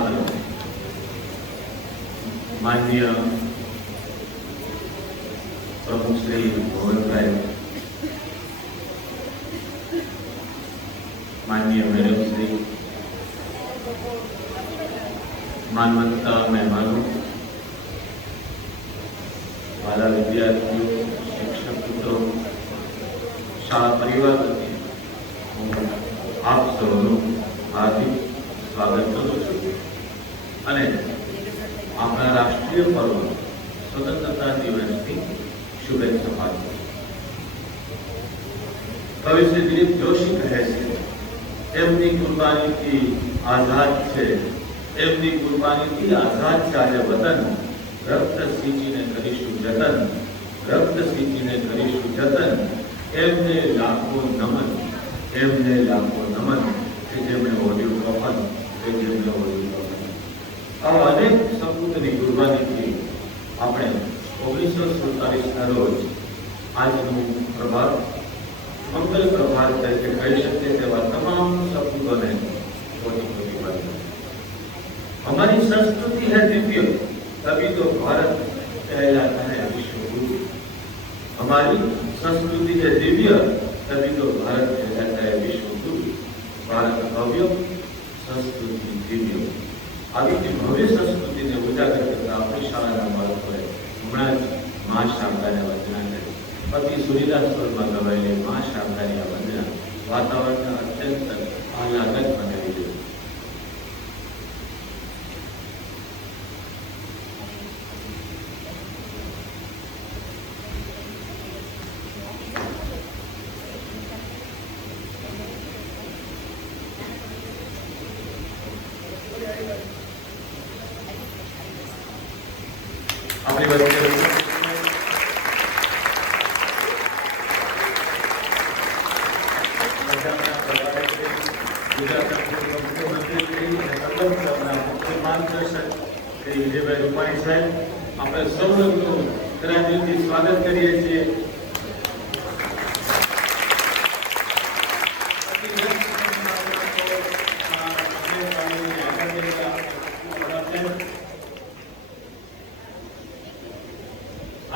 માત્ર માનનીય પ્રમુખ શ્રી ભવનભાઈ, માનનીય મેડમ શ્રી, માનવંતા મહેમાનો, વાલા વિદ્યાર્થીઓ, શિક્ષક મિત્રો, શાળા પરિવાર વતી હું આપ સૌનું હાર્દિક સ્વાગત કરું છું અને આપણા રાષ્ટ્રીય પર્વ સ્વતંત્રતા દિવસની શુભેચ્છા પાઠવું છું। કવિ શ્રી દિલીપ જોશી કહે છે, એમની કુરબાનીથી આઝાદ છે, એમની કુરબાનીથી આઝાદ ચાહે વતન, રક્ત સિંચીને કરીશું જતન, રક્ત સિંચીને કરીશું જતન, એમને લાખો નમન, એમને લાખો નમન, કે જેમણે ઓઢ્યું કફન, કે જેમણે ઓઢ્યું કફન। આવા અનેક સપૂતની કુરબાનીથી આપણે 1947ના રોજ આજનું પ્રભાત મંગલ પ્રભાત તરીકે કહી શકીએ તેવા તમામ સપૂતોને કોટી કોટી વંદન। हमारी संस्कृति है दिव्य, तभी तो भारत कहलाता है विश्व गुरु। हमारी संस्कृति है दिव्य, तभी तो भारत कहलाता है विश्व गुरु। भारत भव्य, संस्कृति दिव्य। આવી જે ભવ્ય સંસ્કૃતિને ઉજાગર કરતા આપણી શાળાના બાળકોએ હમણાં જ મા શારદાને વંદના કરી। પતિ સૂર્યદાસ સ્વરમાં ગવાયેલી મા શારદાની આ વંદના વાતાવરણને અત્યંત આહલાદક બનાવી દીધું। अपनी वजह से વિજયભાઈ રૂપાણી સાહેબ આપણે સૌનું દિલથી સ્વાગત કરીએ છીએ।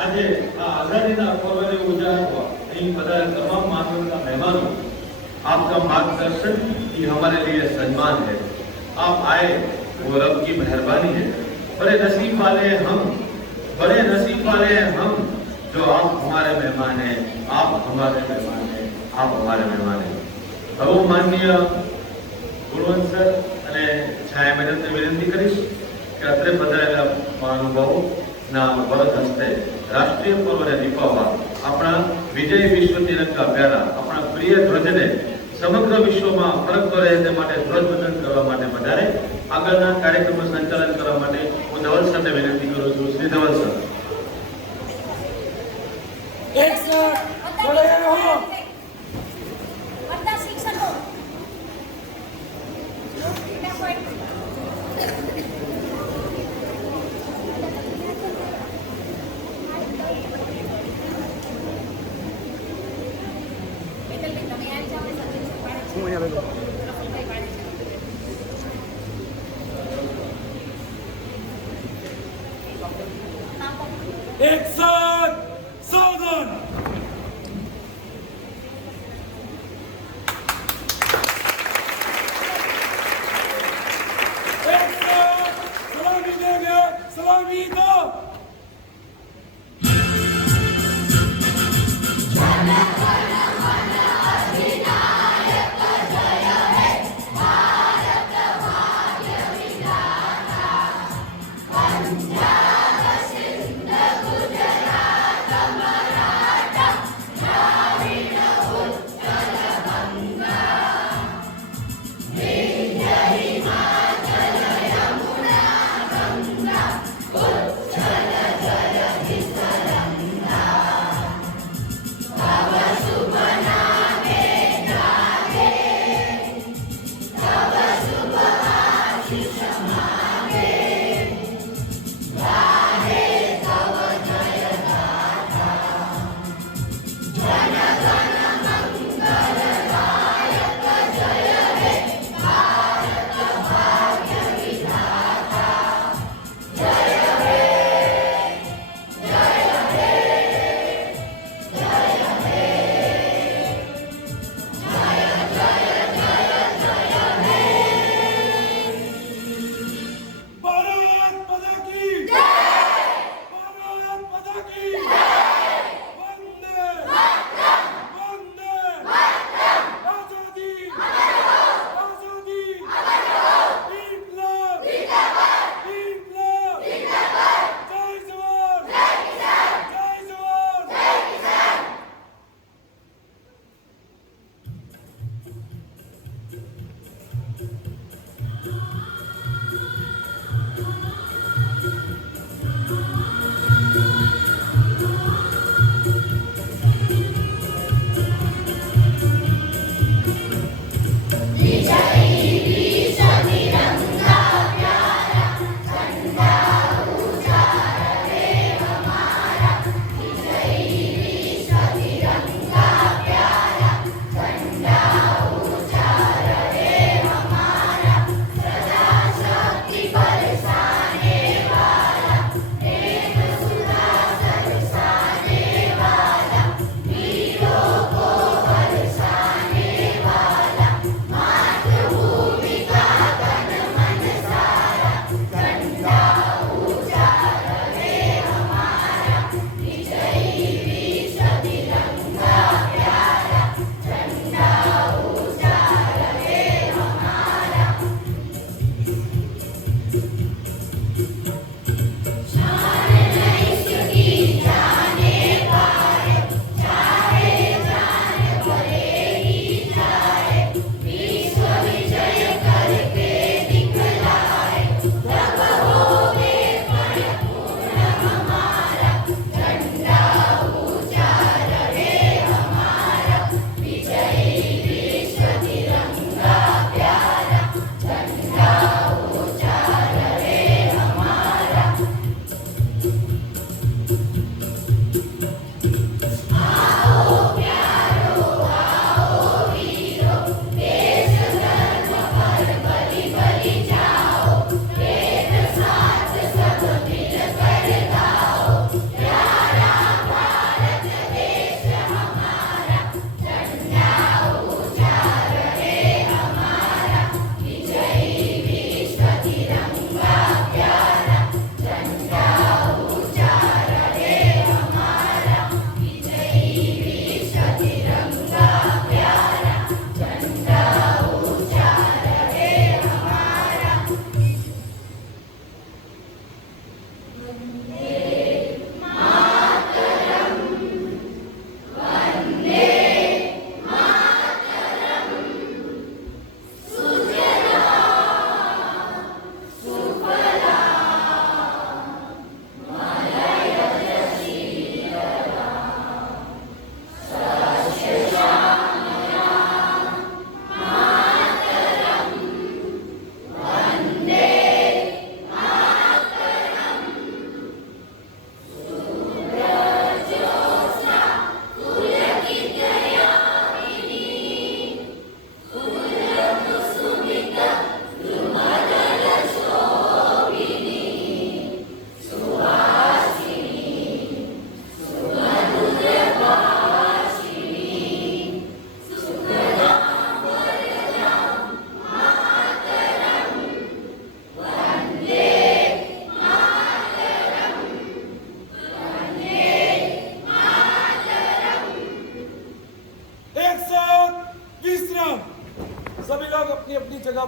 આજે આ આઝાદીના પર્વને ઉજાગરવા અહીં पधारे तमाम मानवता मेहमानों, आपका मार्गदर्शन ये हमारे लिए सम्मान है। आप आए वो रब की मेहरबानी है। बड़े नसीब वाले हम, बड़े नसीब वाले हैं हम जो आप हमारे मेहमान हैं, आप हमारे मेहमान हैं, आप हमारे मेहमान हैं। बहु माननीय गुणवंत सर અને છાયા મેડમને વિનંતી કરીશ કે અત્રે પધારેલા મહાનુભાવો ના વરદ હસ્તે રાષ્ટ્રીય પર્વને દીપાવવા આપણા વિજય વિશ્વ તિરંગા પ્યારા આપણા પ્રિય ધ્વજને સમગ્ર વિશ્વમાં ફરકતો રહે તે માટે ધ્વજવંદન કરવા માટે પધારે। આગળના કાર્યક્રમનું સંચાલન કરવા માટે હું ધવલ સરને વિનંતી કરું છું। શ્રી ધવલ સર। એક સર જોડે રહો। एक साथ सावधान। एक साथ सलामी देंगे, सलामी दो।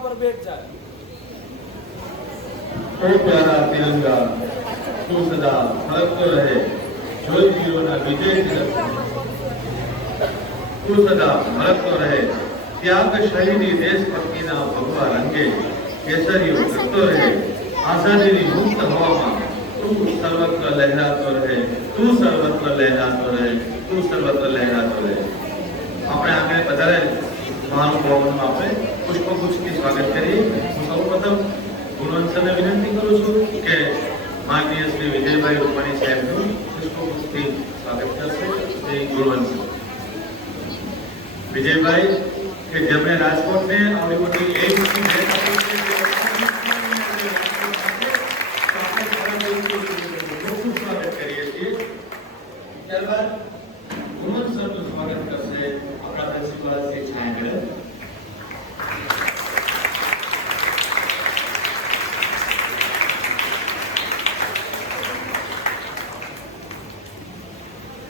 पर बैठ जाए। ओ प्यारा तिरंगा तू सदा फरकतो रहे જોઈતીઓના વિજય તરફ તું સદા ફરકતો રહે ત્યાગ શહીદી દેશભક્તિના ભગવા રંગે કેસરીઓ કરતો રહે આઝાદીની મુક્ત હવામાં તું સર્વત્ર લહેરાતો રહે તું સર્વત્ર લહેરાતો રહે તું સર્વત્ર લહેરાતો રહે। આપણે આગળ વધારે મહાનુભાવોનું આપણે પુષ્પગુચ્છથી સ્વાગત કરીએ। હું સૌપ્રથમ ગુણવંત સરને વિનંતી કરું છું કે માનનીય શ્રી વિજયભાઈ રૂપાણી સાહેબનું પુષ્પગુચ્છથી સ્વાગત કરશે। શ્રી ગુણવંત વિજયભાઈ કે જેમણે રાજકોટને આવી મોટી એઇમ્સની ભેટ આપી છે સ્વાગત કરીએ છીએ। ત્યારબાદ ગુણવંત સરનું સ્વાગત કરશે આપણા પ્રિન્સિપાલ શ્રી છાંગડ।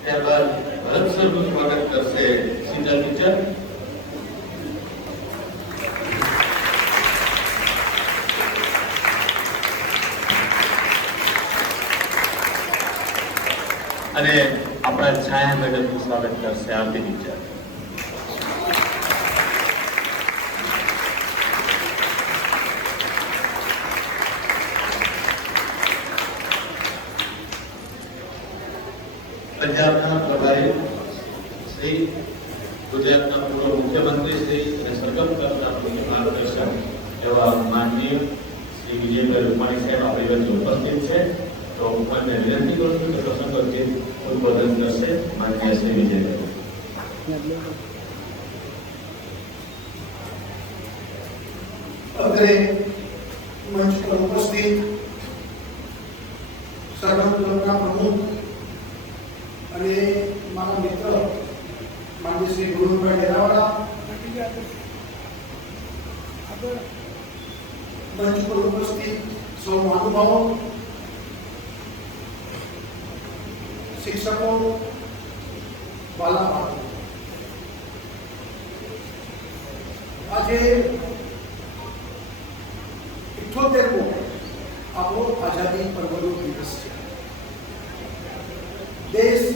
ત્યારબાદ ભરત સરનું સ્વાગત કરશે શીતલ ટીચર। અને આપણા છાયા મેડમનું સ્વાગત કરશે આરતી ટીચર। પંજાબના પ્રભારી શ્રી ગુજરાતના પૂર્વ મુખ્યમંત્રી શ્રી અને સરગમ કચ્છના મુખ્ય માર્ગદર્શક એવા માનનીય શ્રી વિજયભાઈ રૂપાણી સાહેબ આપણી વચ્ચે ઉપસ્થિત છે। તો હું મને વિનંતી કરું છું કે પ્રસંગોચિત ઉદ્બોધન કરશે માનનીય શ્રી વિજયભાઈ। અત્રે મંચ પર ઉપસ્થિત સરગમ ક્લબના પ્રમુખ અને મારા મિત્ર માનનીય શ્રી ગુરુભાઈ ડેરાવાળા, મંચ પર ઉપસ્થિત સૌ મહાનુભાવો, શિક્ષકો, વાલા બાળકો, આજે 78મો આપણો આઝાદી પર્વનો દિવસ છે। દેશ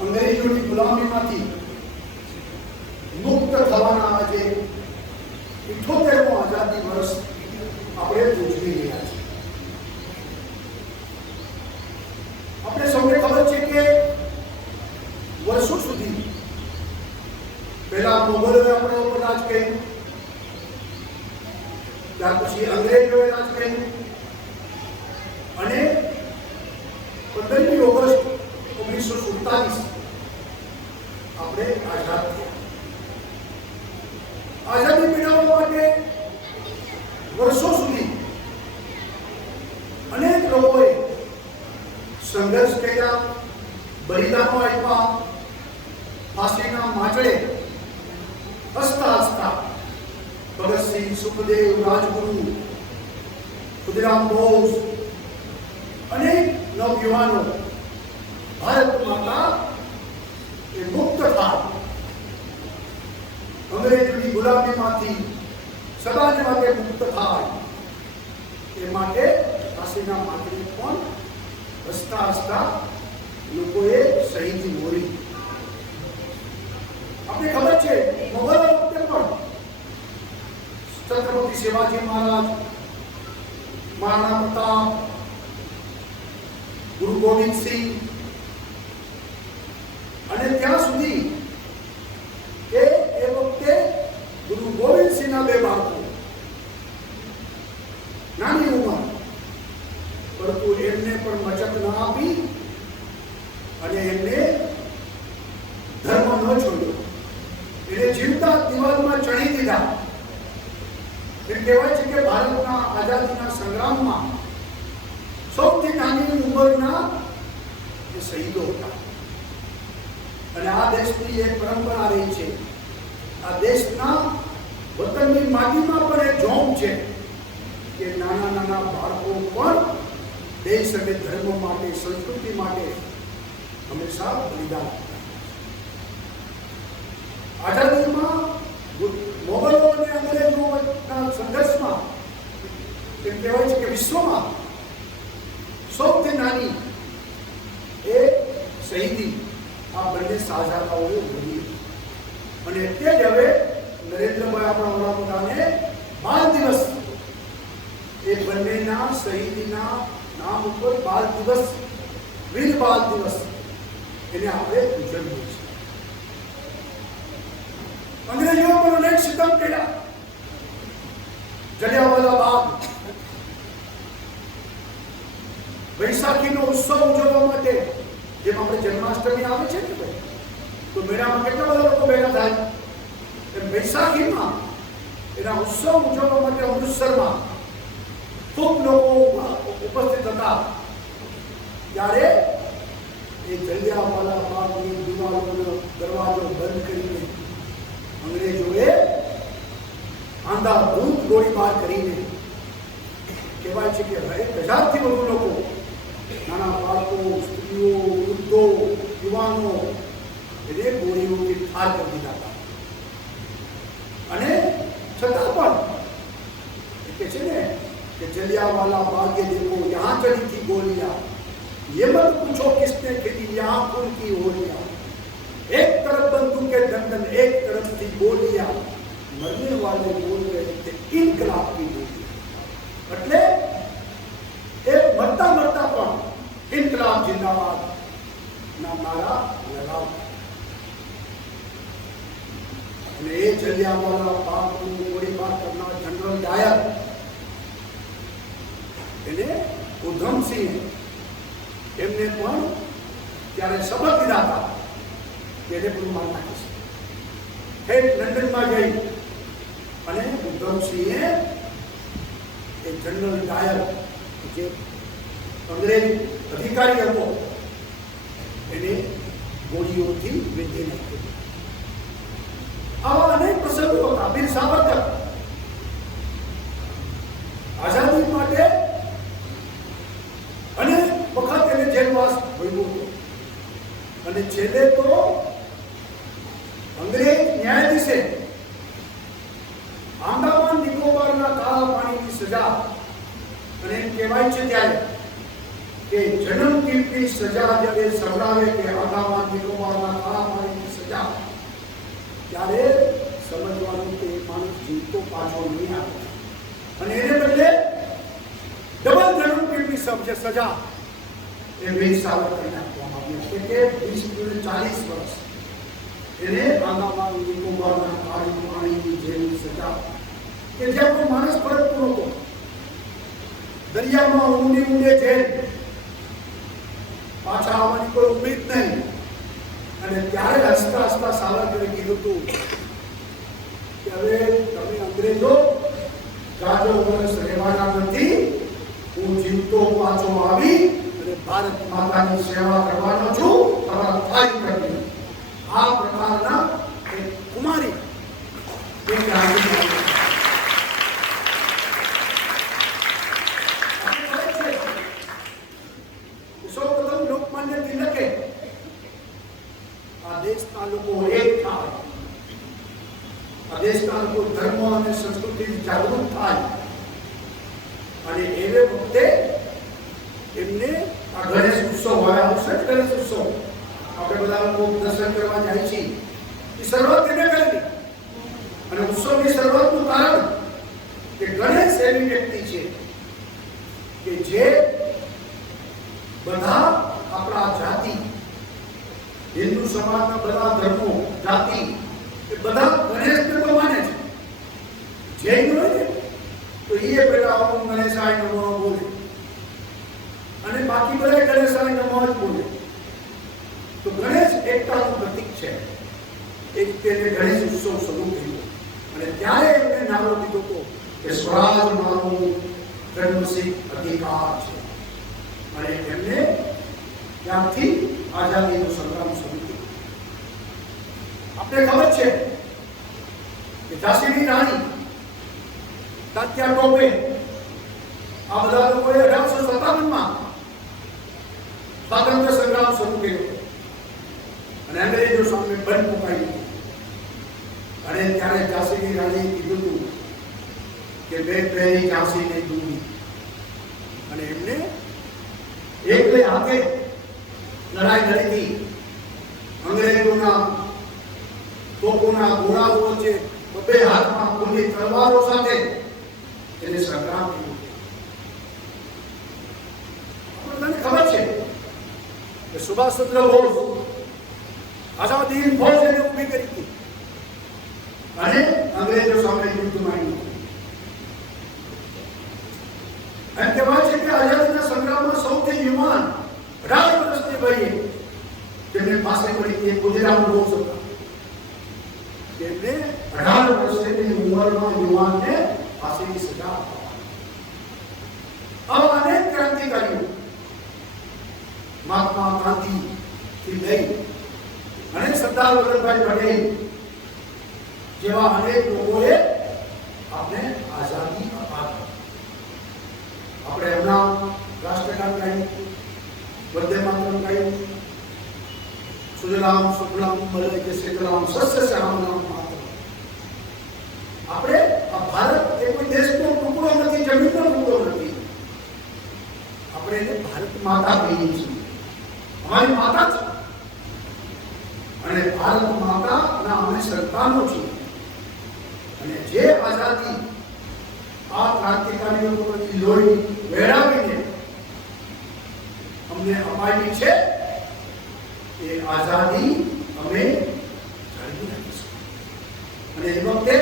અંગ્રેજોની ગુલામીમાંથી મુક્ત થવાના આજે 78મો આઝાદી વર્ષ આપણે ઉજવી રહ્યા છીએ। આપણે સૌને ખબર છે કે વર્ષો સુધી પહેલા મોગલોએ આપણા ઉપર રાજ કર્યું, ત્યાર પછી અંગ્રેજોએ રાજ કર્યું અને 15મી ઓગસ્ટ 1947 આપણે આઝાદ થયા। આઝાદી મેળવવા માટે વર્ષો સુધી અનેક લોકોએ સંઘર્ષ કર્યા, બલિદાનો આપ્યા, ફાંસીના માંચડે હસતા હસતા ભગતસિંહ, સુખદેવ, રાજગુરુ, ખુદીરામ બોઝ અનેક નવયુવાનો ભારત માતા એ મુક્ત થાય, અંગ્રેજોની ગુલામીમાંથી સદાને માટે મુક્ત થાય એ માટે ફાંસીના માંચડે પણ હસતા હસતા લોકોએ શહીદી મોરી। આપણે ખબર છે મોગલો વખતે પણ છત્રપતિ શિવાજી મહારાજ, મહારાણા પ્રતાપ, ગુરુ ગોવિંદ સિંહ અને ત્યાં સુધી કે એ વખતે ગુરુ ગોવિંદ સિંહના 2 બાળકો નાની ઉંમર, પરંતુ એમને પણ મચક ન આપી અને એમને ધર્મ ન છોડ્યો, એને જીવતા દિવાલમાં ચણી દીધા। એમ કહેવાય છે કે ભારતના આઝાદીના સંગ્રામમાં સૌથી નાની ઉંમરના એ શહીદો હતા। અને આ દેશની એક પરંપરા રહી છે, આ દેશના વતનની માટીમાં પણ એક જોમ છે કે નાના નાના બાળકો પણ દેશ અને ધર્મ માટે, સંસ્કૃતિ માટે હંમેશા બલિદાન આપતા। આઝાદીમાં મોગલો અને કહેવાય છે કે વિશ્વમાં સૌથી નાની એ શહીદી આ બંને શાહજહાંઓએ મળી અને એટલે જ હવે નરેન્દ્રભાઈ આપણા વડાપ્રધાને બાલ દિવસ એ બંનેના શહીદીના નામ ઉપર બાલ દિવસ વીર બાલ દિવસ એને આપણે ઉજવીએ છીએ. અંગ્રેજો પર અનેક સિતમ કર્યા. જલિયાવાલા બાગ વૈશાખીનો ઉત્સવ ઉજવવા માટે જેમ આપણે જન્માષ્ટમી આવે છે ને ભાઈ, તો મેળામાં કેટલા બધા લોકો ભેગા થાય એમ વૈશાખીમાં એના ઉત્સવ ઉજવવા માટે અમૃતસરમાં ખૂબ લોકો ઉપસ્થિત હતા. ત્યારે એ જલિયાવાલા બાગની દિવાલોનો દરવાજો બંધ કરીને અંગ્રેજોએ આંધાધૂંધ ગોળીબાર કરીને કહેવાય છે કે 1000થી વધુ લોકો, નાના બાળકો, સ્ત્રીઓ, વૃદ્ધો, યુવાનો એને ગોળીઓથી ઠાર કરી દીધા હતા. અને છતાં પણ એ કહે છે ને कि जलियांवाला बाग के देखो यहाँ चली थी गोलियां, ये मत पूछो किसने खेली यहाँ खून की होलियां, एक तरफ बंदूक के दंडन एक तरफ थी गोलियां, मरने वाले बोल रहे थे इनकलाब की बोलियां. એટલે એ મરતા મરતા પણ ઇનકલાબ જિંદાબાદ ના નારા લગાવતા. અને એ જલિયાંવાલા બાગનું ગોળીબાર કરનાર જનરલ ડાયર એને ઉધમસિંહ એમને પણ ત્યારે શપથ લીધા હતા કે એને પણ માર નાખીશ. ઠેઠ લંડનમાં જઈ અને ઉધમસિંહે એ જનરલ ડાયર જે અંગ્રેજ અધિકારી હતો એને ગોળીઓથી વીંધી નાખ્યો. આવા અનેક પ્રસંગો હતા. વીર સાવરકર આઝાદી માટે અને વખત એને જેલવાસ ભોગવ્યો હતો. અને છેલ્લે તો અંગ્રેજ ન્યાયાધીશે આંદામાન નિકોબારના કાળા પાણીની સજા, અને એમ કહેવાય છે ત્યારે કે જન્મદિવસની સજા જ્યારે સંભળાવે કે આંદામાન નિકોબારના કાળા પાણીની સજા, ત્યારે સમજવાનું કે માણસ જીવતો પાછો નહીં આવે. અને એને બદલે ડબલ જન્મદિવસની સજા એ વીર સાવરકરને આપવામાં આવી છે કે 20-40 વર્ષ એને આંદામાન નિકોબારના કાળા પાણીની જેલની સજા, કે જ્યાં કોઈ માણસ ફરકતો નહોતો, દરિયામાં ઊંડે ઊંડે જેલ, પાછા આવવાની કોઈ ઉમ્મીદ નહીં. અને ત્યારે હસતા હસતા સાવરકરે કીધું હતું કે હવે તમે અંગ્રેજો જાજો વર્ષ રહેવાના નથી, હું જીવતો પાછો આવી અને ભારત માતાની સેવા કરવાનો છું, તમારા થાય કરી. આ પ્રકારના એક કુમારી સૌપ્રથમ લોકમાન્ય તિલકે આ દેશના લોકો એક થાય, આ દેશના લોકો ધર્મ અને સંસ્કૃતિ જાગૃત થાય. અને એ વખતે એમને આ ગણેશ ઉત્સવ હોય, આવશે ગણેશ ઉત્સવ, આપણે બધા લોકો દર્શન કરવા જાય છીએ, એ શરૂઆત એને કરેલી. અને ઉત્સવની શરૂઆતનું કારણ કે ગણેશ એવી વ્યક્તિ છે કે જે બધા આપણા જાતિ, હિન્દુ સમાજના બધા ધર્મો, જાતિ એ બધા ગણેશને તો માને છે. જૈન હોય ને તો એ પેલા ઓમ ગણેશાય નમઃ બોલે, અને બાકી બધા ગણેશાય નમઃ જ બોલે. તો ગણેશ એકતાનું પ્રતીક છે. એક તેને ગણેશ ઉત્સવ શરૂ થયો અને ત્યારે એમને નારો દીધો હતો કે સ્વરાજ મારો જન્મસિદ્ધ અધિકાર છે. અને એમને ત્યાંથી આઝાદીનો સંગ્રામ શરૂ થયો. આપણે ખબર છે કે ઝાંસીની રાણી, તાત્યા ટોપે, આ બધા લોકોએ 1857માં સ્વાતંત્ર્ય સંગ્રામ શરૂ કર્યો અને અંગ્રેજો સામે બંધ મુકાયું. અને ત્યારે ઝાંસીની રાણીએ કીધું હતું કે મેં પહેરી ઝાંસી નહીં દૂંગી, એકલે હાથે લડાઈ લડી હતી. અંગ્રેજોના તોપોના ગોળાઓ વચ્ચે બે હાથમાં ખુલ્લી તલવારો સાથે એને સંગ્રામ કર્યો. આપણને ખબર છે કે સુભાષચંદ્ર બોઝ આઝાદી હિંદ ફૌજ એને ઊભી કરી હતી અને અંગ્રેજો સામે યુદ્ધ માંડ્યું. એમ કહેવાય છે કે આઝાદીના સંગ્રામમાં સૌથી યુવાન 18 વર્ષની વયે તેમને પાસે પડી એક ગુજરાત બોઝ હતા. તેમને 18 વર્ષની ઉંમરમાં યુવાનને ફાંસીની સજા આપવામાં. આવા અનેક ક્રાંતિકારીઓ મહાત્મા ગાંધી થી લઈ અને સરદાર વલ્લભભાઈ પટેલ જેવા અનેક લોકોએ આપણે આઝાદી અપાવી. આપણે એમના રાષ્ટ્રગાન ગાયું, વંદે માતરમ ગાયું, સુજલામ સુફલામ મલયજ્ય શીતલામ સસ્ય શ્યામલામ માતરમ. આપણે આ ભારત એ કોઈ દેશનો ટુકડો નથી, જમીનનો ટુકડો નથી. આપણે એને ભારત માતા કહીએ છીએ. અમારી માતા છે અને ભારત માતાના અમે સંતાનો છીએ. અને જે આઝાદી આ ક્રાંતિકારીઓમાંથી લોહી વેડાવીને અમને અપાવી છે એ આઝાદી અમે જાળવી રાખીશું. અને એ વખતે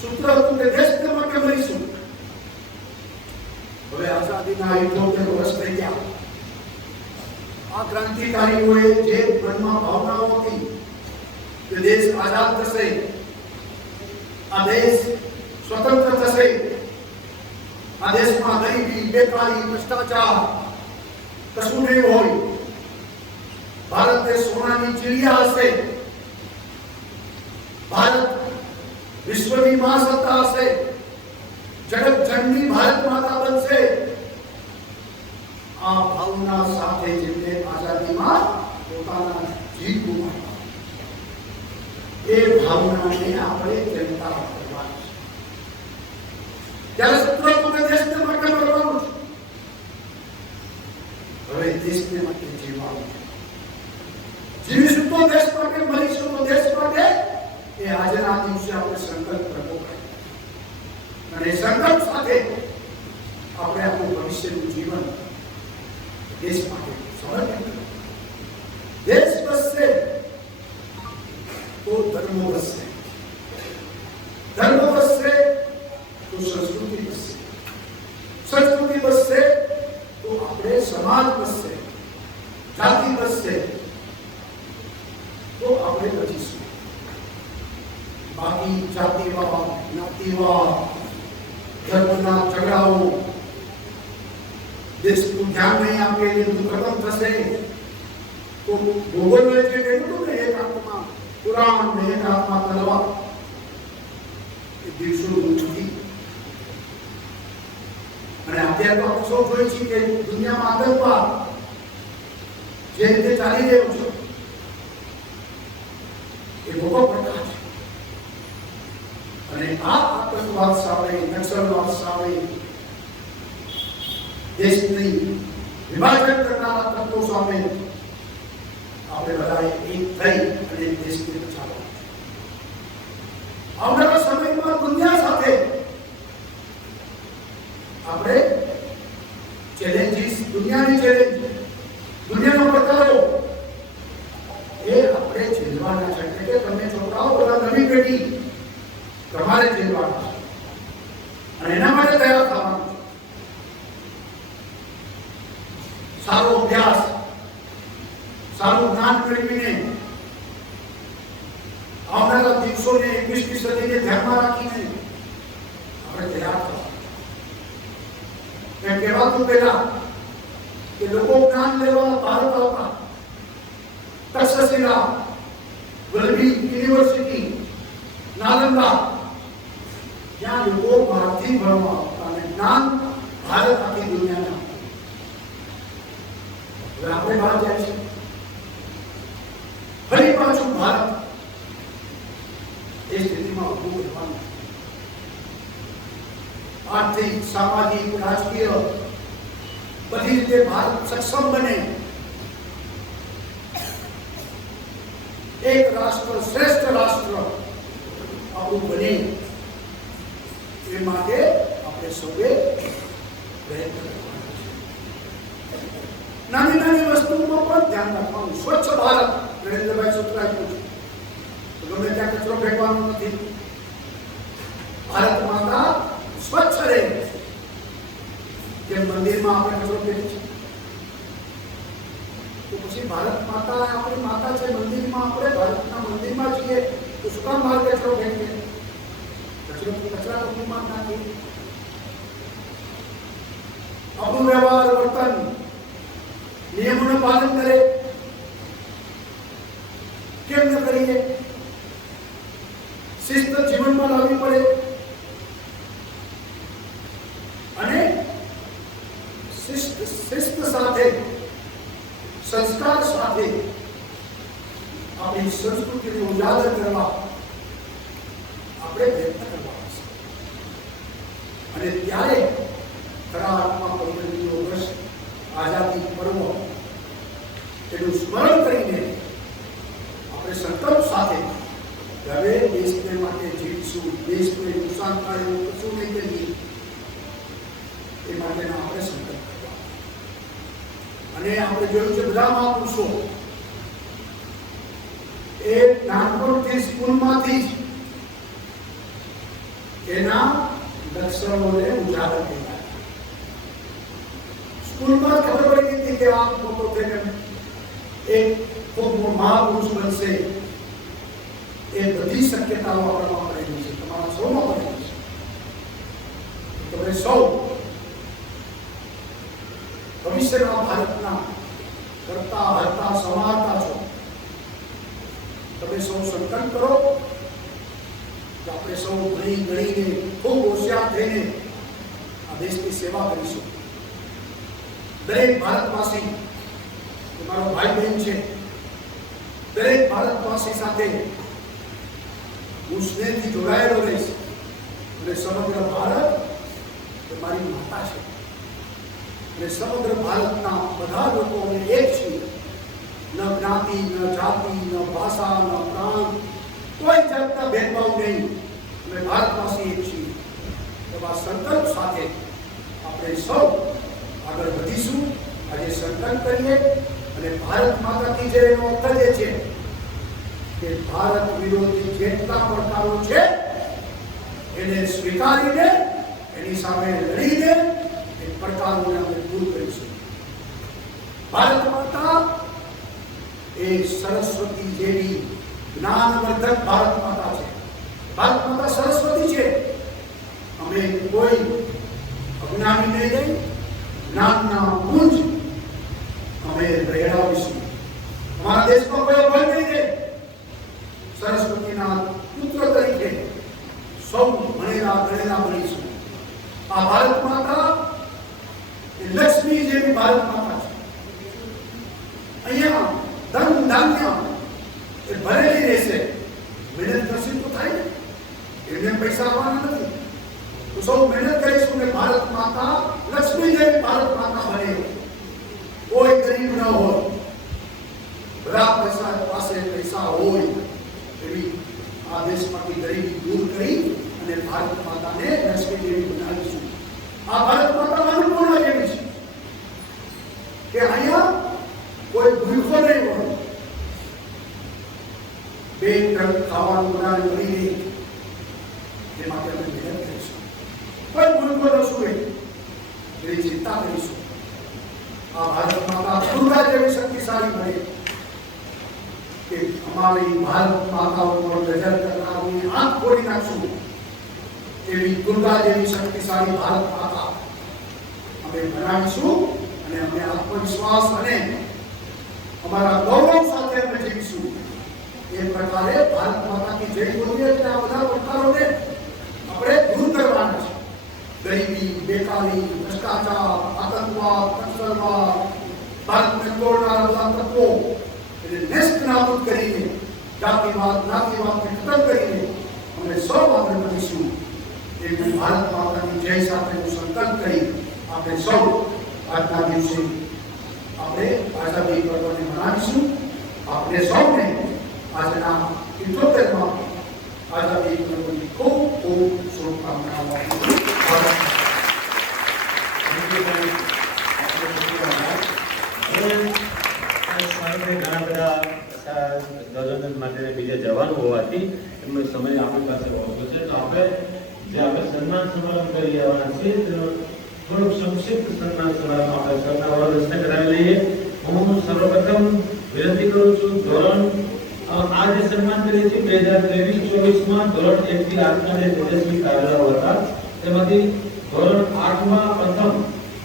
સૂત્ર હતું કે દેશને માટે મરીશું. હવે આઝાદીના 78 વર્ષ થઈ ગયા. આ ક્રાંતિકારીઓએ જે મનમાં ભાવનાઓ હતી કે દેશ આઝાદ થશે, આ દેશ સ્વતંત્ર થશે, આ દેશમાં ગરીબી, બેકારી, ભ્રષ્ટાચાર કશું નહીં હોય, ભારત દેશ સોનાની ચીડિયા હશે, ભારત વિશ્વની મહાસત્તા હશે, જગત જનની ભારત માતા બનશે. આ ભાવના સાથે જેમને આઝાદીમાં પોતાના જીવ ગુમાવ્યા, એ ભાવનાને આપણે જનતા કરવાની છે. ત્યારે સૂત્ર દેશને માટે કરવાનું છે. હવે દેશને માટે જીવવાનું છે. જીવીશું તો દેશ માટે, મરીશું તો દેશ માટે. એ આજના દિવસે આપણે સંકલ્પ કરવો પડે અને સંકલ્પ સાથે આપણે આપણું ભવિષ્યનું જીવન દેશ માટે સમર્પિત કરવું. દેશ બસશે તો ધર્મ બસશે, ધર્મ બસશે તો સંસ્કૃતિ બસશે, સંસ્કૃતિ બસશે તો આપણે સમાજ બસશે, જાતિ બસશે તો આપણે બચીશું. બાકી જાતિવાદ, જ્ઞાતિવાદ, ધર્મના ઝઘડાઓ દેશનું ધ્યાન નહીં આપે, બધું ખતમ થશે. તો ભૂગોળે જે કહ્યું હતું ને, એક હાથમાં કુરાન ને એક હાથમાં તલવાર, એ દિવસો નથી. અને અત્યારે તો આપણે સૌ જોઈએ છીએ કે દુનિયામાં આતંકવાદ જે રીતે ચાલી રહ્યો છે એ મોટો પડકાર છે. અને આ આતંકવાદ સામે, નક્સલવાદ સામે, દેશની વિભાજન કરનારા તત્વો સામે આપણે બધાએ એક થઈ અને દેશને બચાવવા. આવનારા સમયમાં દુનિયા સાથે આપણે ચેલેન્જીસ, દુનિયાની ચેલેન્જ, દુનિયાના પડકારો એ આપણે ઝીલવાના છે. એટલે કે તમે છોકરાઓ બધા નવી પેઢી તમારે ઝીલવાના છે અને એના માટે તૈયાર થવાનું છે. સારો અભ્યાસ, સારું જ્ઞાન મેળવીને આવનારા દિવસોને 21મી સદીને ધ્યાનમાં રાખીને આપણે તૈયાર થવા. એમ કહેવાતું પહેલા કે લોકો જ્ઞાન લેવા ભારત આવતા, તક્ષશિલા, વલ્લભી યુનિવર્સિટી, નાલંદા, ત્યાં લોકો બહારથી ભણવા આવતા અને જ્ઞાન ભારત આખી દુનિયાના. હવે આપણે બહાર જાય છે, ફરી પાછું ભારત એ સ્થિતિમાં ઉભું રહેવાનું. આર્થિક, સામાજિક, રાજકીય બધી રીતે ભારત સક્ષમ બને, એક રાષ્ટ્ર શ્રેષ્ઠ રાષ્ટ્ર આપણું બને, એ માટે આપણે સૌએ પ્રયત્ન કરવાનો છે. નાની નાની વસ્તુઓમાં પણ ધ્યાન રાખવાનું. સ્વચ્છ ભારત, નરેન્દ્રભાઈ સૂત્ર આપ્યું છે, ગમે ત્યાં કચરો ફેંકવાનો નથી. ભારત માતા સ્વચ્છ રહે, જેમ મંદિરમાં આપણે કચરો ફેંકીએ છીએ, તો પછી ભારત માતા આપણી માતા છે. મંદિરમાં આપણે ભારતના મંદિરમાં છીએ, તો શું કામ બહાર કચરો ફેંકીએ? કચરા કુટુંબમાં નાખીએ. આપણું વ્યવહાર વર્તન નિયમોનું પાલન કરે, કેમ ન કરીએ? શિસ્ત જીવનમાં લાવવી પડે અને શિસ્ત સાથે, સંસ્કાર સાથે આપણી સંસ્કૃતિને ઉજાગર કરવા આપણે પ્રયત્ન કરવા છે. અને ત્યારે ખરા અર્થમાં 15મી ઓગસ્ટ આઝાદી પર્વ, તેનું સ્મરણ કરીને આપણે સંકલ્પ સાથે હવે દેશને માટે જીવીશું, દેશને નુકસાન થાય એવું કશું નહીં કરીએ, એ માટેના આપણે સંકલ્પ કરવા. અને આપણે જોયું છે બધા મહાપુરુષો એ નાનપણથી સ્કૂલમાંથી જ એના લક્ષણોને ઉજાગર કર્યા. સ્કૂલમાં ખબર પડી ગઈ હતી કે આ મોટો થઈને એક ખૂબ મહાપુરુષ બનશે. એ બધી શક્યતાઓ આપણામાં પડેલી છે, તમારા સૌમાં પડેલી છે. તમે સૌ ભવિષ્યના ભારતના કરતા હરતા સમારતા છો. તમે સૌ સંકલ્પ કરો કે આપણે સૌ ભણી ગણીને ખૂબ હોશિયાર થઈને આ દેશની સેવા કરીશું. દરેક ભારતવાસી મારો ભાઈ બહેન છે, દરેક ભારતવાસી સાથે હું સ્નેહથી જોડાયેલો રહીશ. અને સમગ્ર ભારત એ મારી માતા છે, અને સમગ્ર ભારતના બધા લોકો અમે એક છીએ. ન જ્ઞાતિ, ન જાતિ, ન ભાષા, ન પ્રાંત, કોઈ જાતના ભેદભાવ નહીં. અમે ભારતવાસી એક છીએ. એવા સંકલ્પ સાથે આપણે સૌ આગળ વધીશું. આજે સંકલ્પ કરીએ અને ભારત માતાથી જે એનો અર્થ જે છે કે ભારત વિરોધી જેટલા પડકારો છે એને સ્વીકારીને એની સામે લડીને એ પડકારોને આપણે દૂર કરીશું. ભારત માતા એ સરસ્વતી જેવી જ્ઞાનવર્ધક ભારત માતા છે. ભારત માતા સરસ્વતી છે. અમે કોઈ અજ્ઞાની નહીં રહી, જ્ઞાનના પુંજ અમે રહેડાવીશું. અમારા દેશમાં કોઈ ભય નહીં રહે. સરસ્વતીના પુત્ર તરીકે સૌ ભણેલા ગણેલા બનીશું. આ ભારત માતા એ લક્ષ્મી જેવી ભારત માતા છે. અહીંયા ધન ધાન્ય એ ભરેલી રહેશે. મહેનત કરશે તો થાય ને, એને પૈસા આવવાના નથી. તો સૌ મહેનત કરીશું ને ભારત માતા લક્ષ્મી જેવી ભારત માતા બને. કોઈ ગરીબ ન હોય, બધા પૈસા પાસે પૈસા હોય એવી આ દેશમાંથી ગરીબી દૂર કરી અને ભારત માતાને લક્ષ્મી જેવી બનાવીશું. આ ભારત માતા અન્નપૂર્ણા જેવી છે કે અહીંયા કોઈ ભૂખો નહીં હોય. બે ટંક ખાવાનું બનાવી મળી નહીં, એ માટે અમે મહેનત કરીશું. કોઈ ભૂખો ન સુવે એની ચિંતા કરીશું. આ ભારત માતા દુર્ગા જેવી શક્તિશાળી બને કે અમારી ભારત માતા ઉપર નજર કરનારની આંખ ખોલી નાખશું. એવી દુર્ગા જેવી શક્તિશાળી ભારત માતા અમે બનાવીશું અને અમે આત્મવિશ્વાસ અને અમારા ગૌરવ સાથે અમે જીવીશું. એ પ્રકારે ભારત માતાની જય બોલીએ એટલે આ બધા પડકારોને આપણે દૂર કરવાના છે. ગરીબી, બેકારી, ભ્રષ્ટાચાર, આતંકવાદ, નક્સલવાદ, ભારતને તોડનારા બધા તત્વો એને નેસ્ત નાબૂદ કરીને, જાતિવાદ, જ્ઞાતિવાદને ખતમ કરીને અમે સૌ આગળ વધીશું. એ ભારત માતાની જય સાથેનો સંકલ્પ કરી આપણે સૌ આજના દિવસે આપણે આઝાદી પર્વને મનાવીશું. આપણે સૌને આજના 78માં આઝાદી પર્વની ખૂબ ખૂબ શુભકામનાઓ ઘણા બધા ધોરણ માટે બીજા જવાનું હોવાથી એમનો સમય આપણી પાસે ઓછો છે, તો આપણે જે આપણે સન્માન સમારંભ કરી આવવાના છીએ તેનો થોડુંક સંક્ષિપ્ત સન્માન સમારંભ આપણે સરના વરદસ્તે કરાવી લઈએ. હું સર્વપ્રથમ વિનંતી કરું છું, ધોરણ આ જે સન્માન કરીએ છીએ 2023-24માં ધોરણ 1 થી 8ના જે તેજસ્વી કાર્યકરો હતા તેમાંથી ધોરણ 8માં પ્રથમ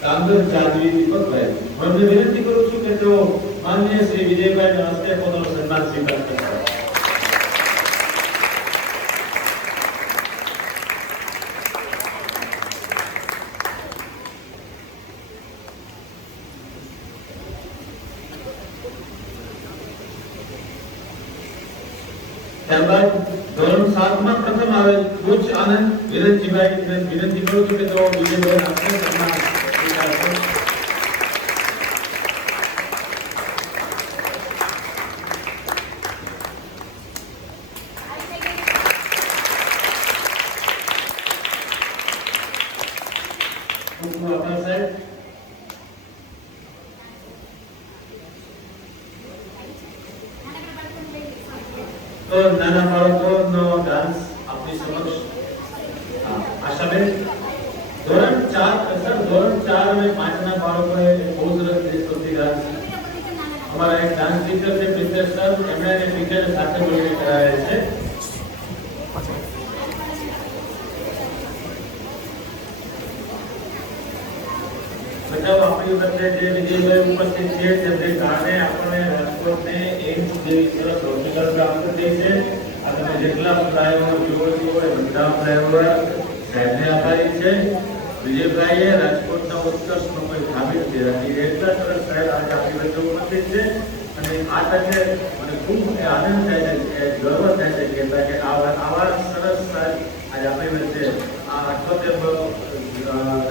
કામગર જાદવી દીપકભાઈ, હું વિનંતી કરું છું કે તેઓ માનનીય શ્રી વિજયભાઈના હસ્તે પોતાનું સન્માન સ્વીકાર કરશે. ત્યારબાદ ધોરણ 7માં પ્રથમ આવેલ ઉચ્ચ આનંદ વિરંજીભાઈ, વિનંતી કરું છું કે તેઓ વિજયભાઈના હસ્તે સન્માન સ્વીકાર કરશે. તો નાના બાળકોનો ડાન્સ આપની સમક્ષ આશાબેન. ધોરણ 4 અને 5ના બાળકોએ બહુ સરસ દેશભક્તિ ડાન્સ, અમારા એક ડાન્સ ટીચર છે પ્રિન્સેસ સર, એમણે અને ટીચર સાથે મળીને કરાવે છે. બચાવ આપણી વચ્ચે જે વિજયભાઈ ઉપસ્થિત છે તેમને કારણે આપણે રાજકોટને એમ્સ જેવી સરસ હોસ્પિટલ પ્રાપ્ત થઈ છે. આ તમે જેટલા ફ્લાયઓવર જુઓ છો એ બધા ફ્લાયઓવર સાહેબને આભારી છે. વિજયભાઈએ રાજકોટના ઉત્કર્ષનો કોઈ ખામી નથી રાખી, એટલા સરસ સાહેબ આજે આપણી વચ્ચે ઉપસ્થિત છે. અને આ તકે મને ખૂબ આનંદ થાય છે, ગર્વ થાય છે કે આવા સરસ સાહેબ આજે આપણી વચ્ચે આ 78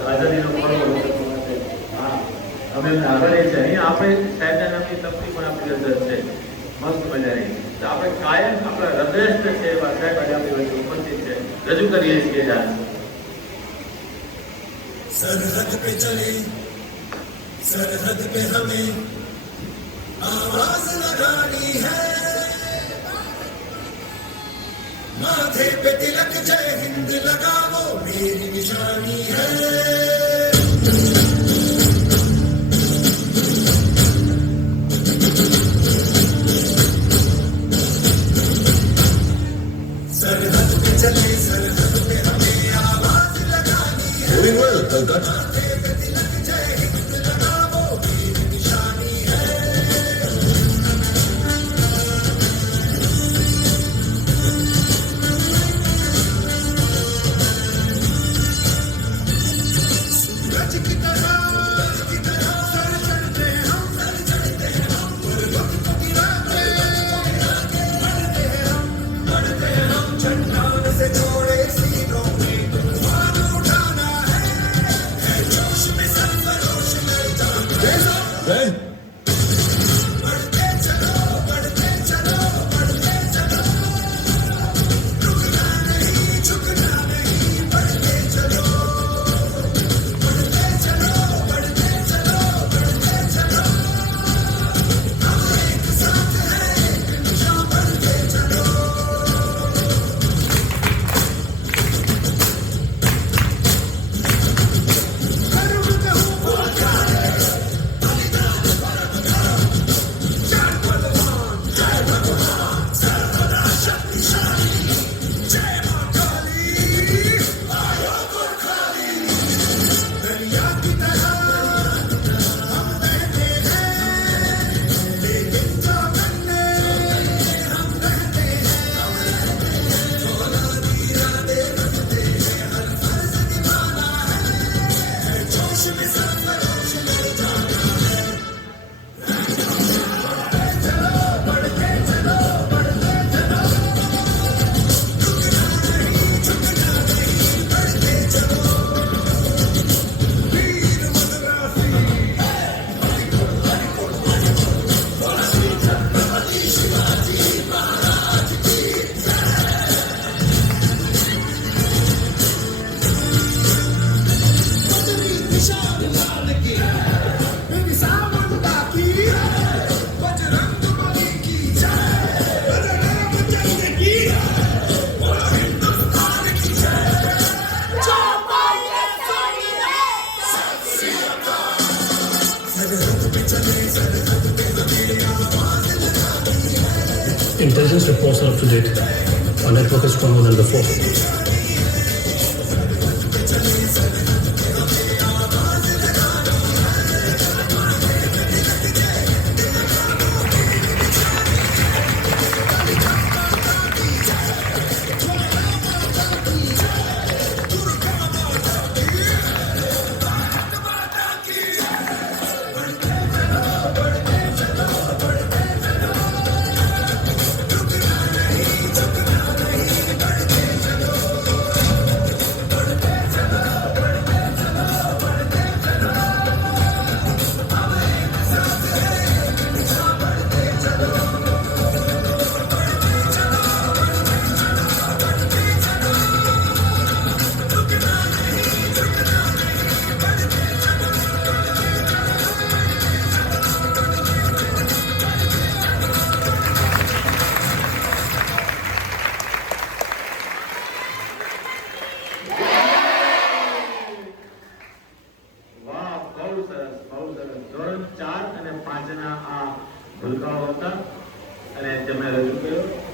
આઝાદીનો પર્વ અમે આભારી છે. અહીંયા આપણે સાહેબના નામની તકલીફ પણ આપણી અંદર છે, મસ્ત મજાની. તો આપણે કાયમ આપણા હૃદયસ્થ છે એવા સાહેબ આજે આપણી વચ્ચે ઉપસ્થિત છે, રજૂ કરીએ છીએ. ડાન્સ सरहद पे चले, सरहद पे हमें आवाज लगानी है, माथे पे तिलक जय हिंद लगाओ मेरी निशानी है. सरहद पे चले, सरहद पे हमें आवाज लगानी है. Doing well, Kolkata. माथे पे तिलक जय हिंद लगाओ मेरी निशानी है. Intelligence reports are up to date. Our network is stronger than before. વાહ, બહુ સરસ, બહુ સરસ. ધોરણ 4 અને 5 ના આ ભૂલકાઓ હતા અને તેમણે રજૂ કર્યો